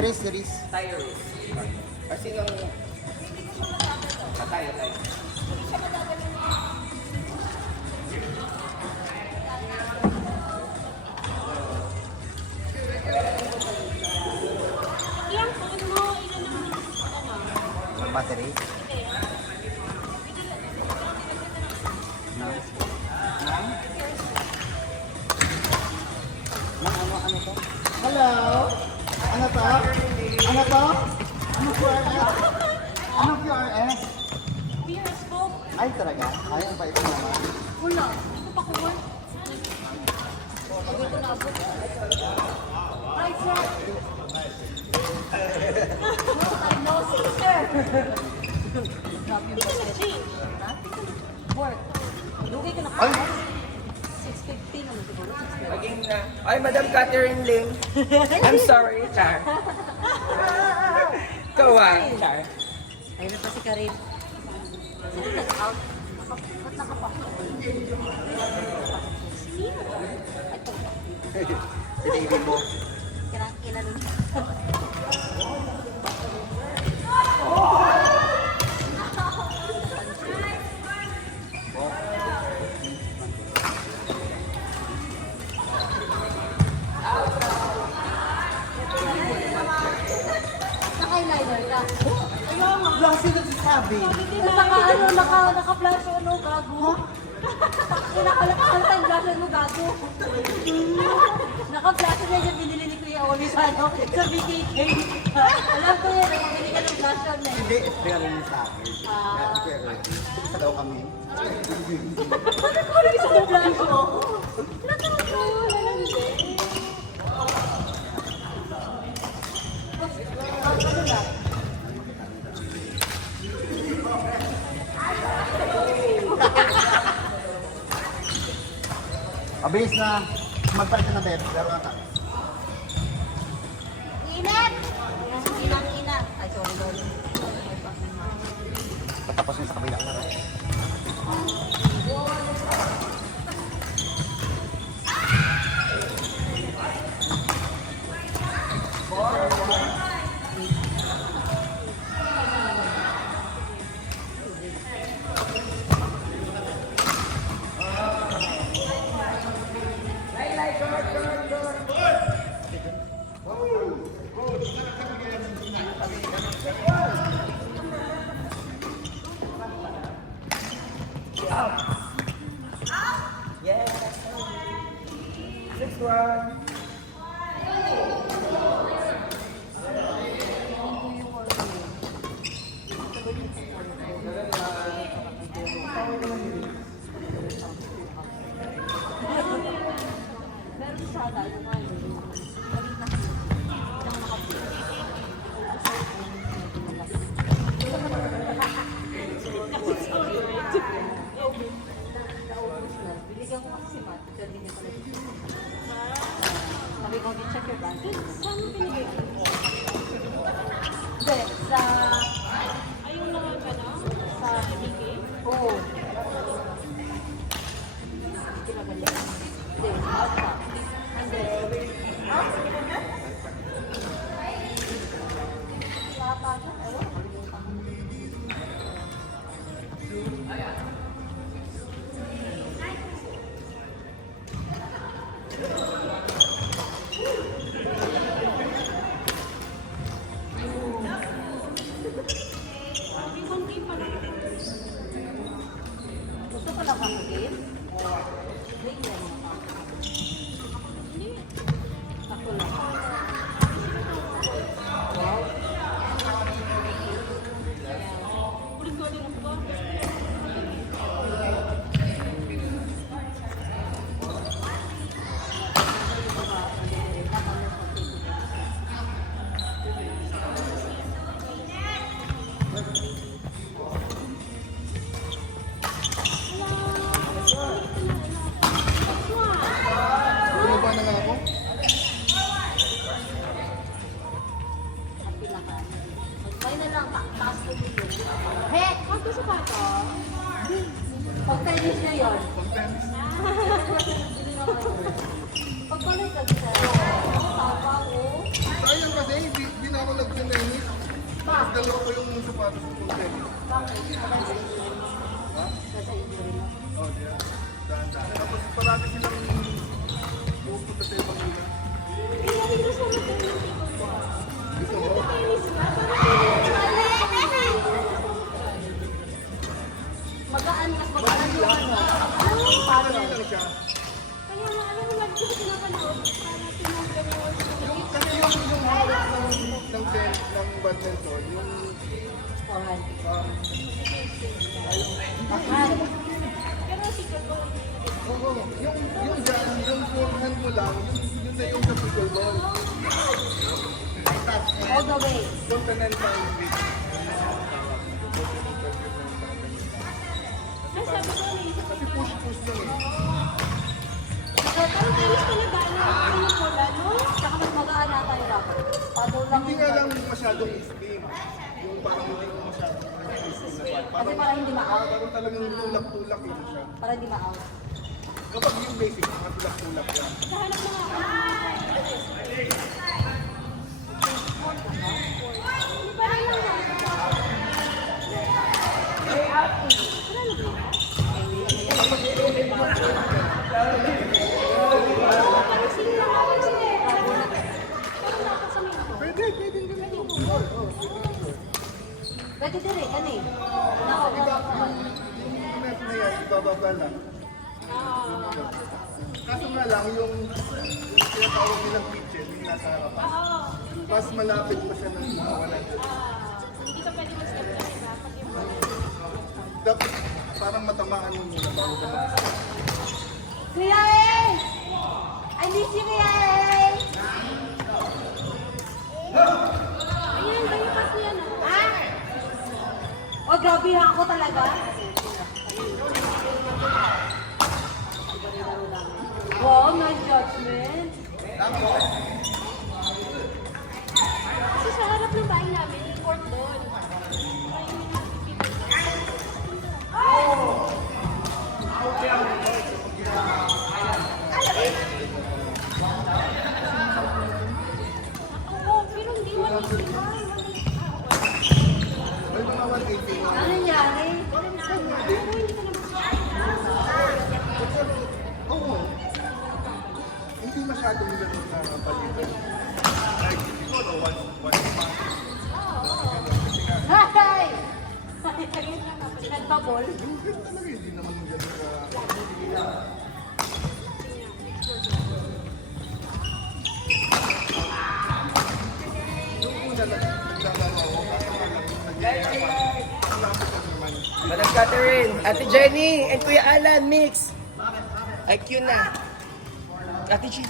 Series. Tayo. Kasi nung... Tayo. Ilang phone mo? Ilan naman ano? Battery. Ano to? Hello? Ano to? Ano to? Ano QRS? Ano QRS? Beers po? Ay talaga? Ay, ang bait naman. Wala. Ito pa kuha. Ito na abot. Hi, sir. I know, sister. Grabe yung basket. Ha? Work. Lugay ka na Ay! 6:15 naman siguro. 6:15. Maging na... Ay, Madam Catherine Lim. I'm sorry, Char. Ikaw Char. Ayun na pa si Karin. Sino nag-out? Ba't nakapasok? Ito. Tinigil mo. Kinanun. Naka-eyeliner ka. Lang sino sabi? Naka-flash ano, gago. Naka-flash ano, gago. Naka-flash na yung binili ni Kuya Oli sa ano, sa BKK. Alam ko yan, nakabili ka ng flash on eh. Hindi, pero yun sa akin. Isa daw kami. Ano isa ng flash mo? Nakako, lalandi. Ano na? Mabilis na. Magpalit ka na, Beb. Laro na tayo. Inat! Inat. Ay, sorry. Patapos yun sa kabila. Yes. Next one. Meron siya dahil na binigyan ko kasi si Matt, pero hindi niya pala dito. Sabi ko, check your bank. Saan mo binigay ko? Hindi, sa... Ayun na ka na? Sa BK? Oo. Pinagaling. Hindi, out pa. Hindi. Out? Wala pa siya. Ewan, nakalimutan ko. Gusto ko lang ako game? Wait lang ako. Ako lang. Wow. Ulit-ulit ako ba? Bumaba na lang ako. Happy na ka. Magpay na lang, taas ko dito. He! Huwag ko sa pato. Pag-tennis na yun. Pag-balik ka sa tapa ko. Sayang kasi, hindi na ako nag-tennis. Tapos dalawa ko yung sapatos ko kung tennis. Nasa injury mo. Oh, diyan. Dahan-dahan. Tapos parati silang pupunta sa ibang lugar. Gusto mo? Magaan yung ano. Paano? Madali lang siya. Kasi yung hawak ng badminton, yung Forehand. ah, Backhand. oo, yung dyan, yung forehand mo lang, yun na yung sa pickleball. All the way. Continental week. Kasi push-push lang eh. Saka mas magaan nata yung racket. Paddle lang Hindi yung nga lang masyadong spin. Yung parang hindi ko masyadong spin na Kasi para hindi ma-out. parang talagang tulak-tulak yun siya. Para hindi ma-out. Kapag yung basic, mga tulak-tulak yan. Pwede ganun. Pwede din eh, ano eh. Yung net na yan, ibababa lang. Kaso nga lang, yung tinatawag nilang kitchen, yung nasa harapan. Mas malapit pa siya ng mawalan. Hindi ka pwede mag-step sa iba pag yung Dapat parang matamaan mo muna bago ka mag- Kuya eh! I miss you, Kuya eh! Ayan, bypass niya na. Oh, grabe ako talaga. Wow, nice judgment. Kasi sa harap ng bahay namin, yung court doon. Kaya yung Oo, pero hindi mo May mga 180 Ano nangyari? pero hindi ka naman Oo. Hindi masyadong ganun na palitan. Like, siguro, one month. Hey! Nagpabol? Yung ganun talaga, hindi naman ganun ka... Yung una naglalaro ako, kaso nga lang, nag-iiyapan. Ang lapit na naman. Madam Catherine, Ate Jenny, and Kuya Alan, mix. IQ na. Ate Jenny.